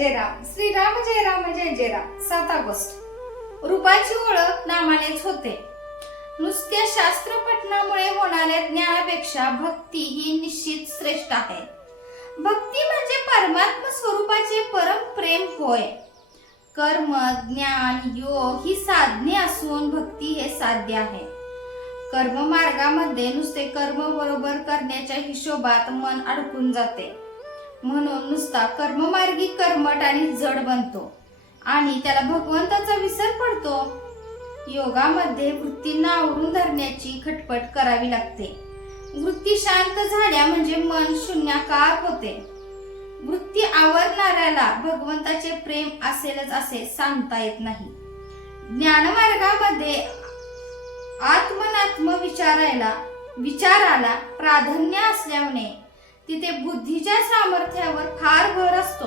जय राम. श्रीराम जय राम जय जय Ram. 7 August. रूपाची ओळख नामानेच होते. नुसत्या शास्त्र पठणामुळे होणाऱ्या ज्ञानापेक्षा भक्ती ही निश्चित श्रेष्ठ आहे. भक्ती म्हणजे परमात्मा स्वरूपाचे परम प्रेम होय. कर्म, ज्ञान, योग ही साधने असून भक्ती हे साध्य आहे. कर्म मार्गामध्ये नुसते कर्म बरोबर करण्याच्या हिशोबात मन अडकून जाते. म्हणून नुसता कर्ममार्गी कर्मठ आणि जड बनतो आणि त्याला भगवंताचा विसर पडतो. योगामध्ये वृत्तींना आवरून धरण्याची खटपट करावी लागते. वृत्ती शांत झाल्या म्हणजे मन शून्याकार होते. वृत्ती आवरणाऱ्याला भगवंताचे प्रेम असेलच असे सांगता येत नाही. ज्ञानमार्गामध्ये आत्मनात्म विचाराला प्राधान्य असल्याने तिथे बुद्धीच्या सामर्थ्यावर फार भर असतो.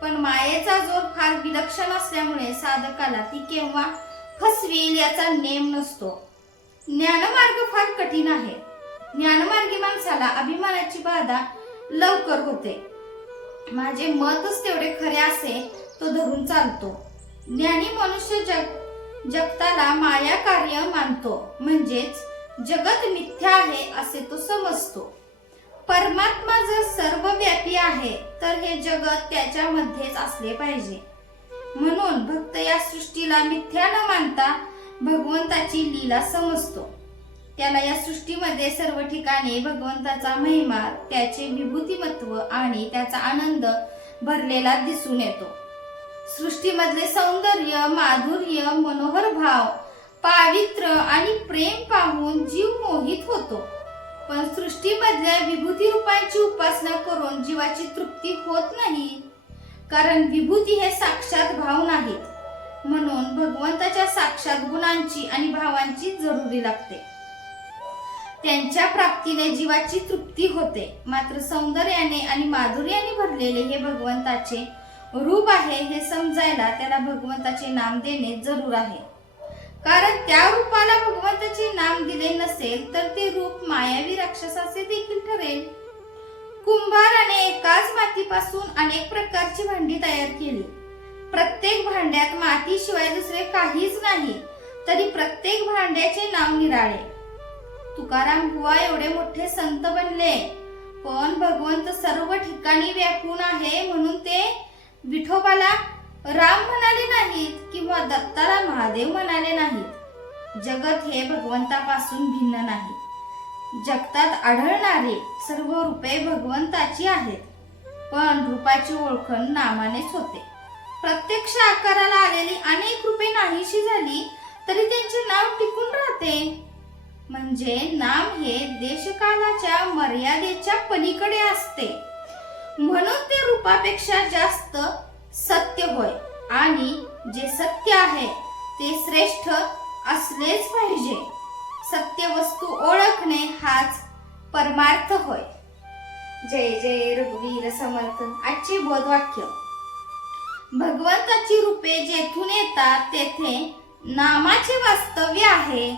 पण मायेचा जोर फार विलक्षण असल्यामुळे साधकाला ती केव्हा फसवेल याचा नेम नसतो. ज्ञानमार्ग फार कठीण आहे. ज्ञानमार्गी माणसाला अभिमानाची बाधा लवकर होते. माझे मतच तेवढे खरे असे तो धरून चालतो. ज्ञानी मनुष्य जगताला माया कार्य मानतो, म्हणजेच जगत मिथ्या आहे असे तो समजतो. परमात्मा जर सर्वव्यापी आहे तर हे जगत त्याच्यामध्येच असले पाहिजे. म्हणून भक्त या सृष्टीला मिथ्या न मानता भगवंताची लीला समजतो. त्याला या सृष्टीमध्ये सर्व ठिकाणी भगवंताचा महिमा, त्याचे विभूतिमत्व आणि त्याचा आनंद भरलेला दिसून येतो. सृष्टीमधले सौंदर्य, माधुर्य, मनोहर भाव, पावित्र्य आणि प्रेम पाहून जीव मोहित होतो. पण सृष्टीमधल्या विभूती रूपांची उपासना करून जीवाची तृप्ती होत नाही. कारण विभूती हे साक्षात भाव नाहीत. म्हणून भगवंताच्या साक्षात गुणांची आणि भावांची जरुरी लागते. त्यांच्या प्राप्तीने जीवाची तृप्ती होते. मात्र सौंदर्याने आणि माधुर्याने भरलेले हे भगवंताचे रूप आहे हे समजायला त्याला भगवंताचे नाम देणे जरूर आहे. कारण त्या रूपाला भगवंताचे नाम दिले नसेल तर ते रूप मायावी राक्षसाचे देखील ठरेल. कुंभाराने एकाच मातीपासून अनेक प्रकारची भांडी तयार केली. प्रत्येक भांड्यात मातीशिवाय दुसरे काहीच नाही, तरी प्रत्येक भांड्याचे नाव निराळे. तुकाराम बुवा एवढे मोठे संत बनले, पण भगवंत सर्व ठिकाणी व्यापून आहे म्हणून ते विठोबाला राम म्हणाले नाहीत किंवा दत्ताला महादेव म्हणाले नाहीत. जगत हे भगवंतापासून भिन्न नाही. जगतात आढळणारे सर्व रूपे भगवंताची आहेत, पण रूपाची ओळख नामानेच होते. प्रत्यक्ष आकाराला आलेली अनेक रूपे नाहीशी झाली तरी त्यांचे नाव टिकून राहते. म्हणजे नाम हे देशकालाच्या मर्यादेच्या पलीकडे असते. म्हणून ते रूपापेक्षा जास्त सत्य होय आणि जे सत्य आहे ते श्रेष्ठ असलेच पाहिजे. सत्य वस्तू ओळखणे हाच परमार्थ होय. जय जय रघुवीर समर्थ. आजचे बोधवाक्य. भगवंताची रूपे जेथून येतात तेथे नामाचे वास्तव्य आहे.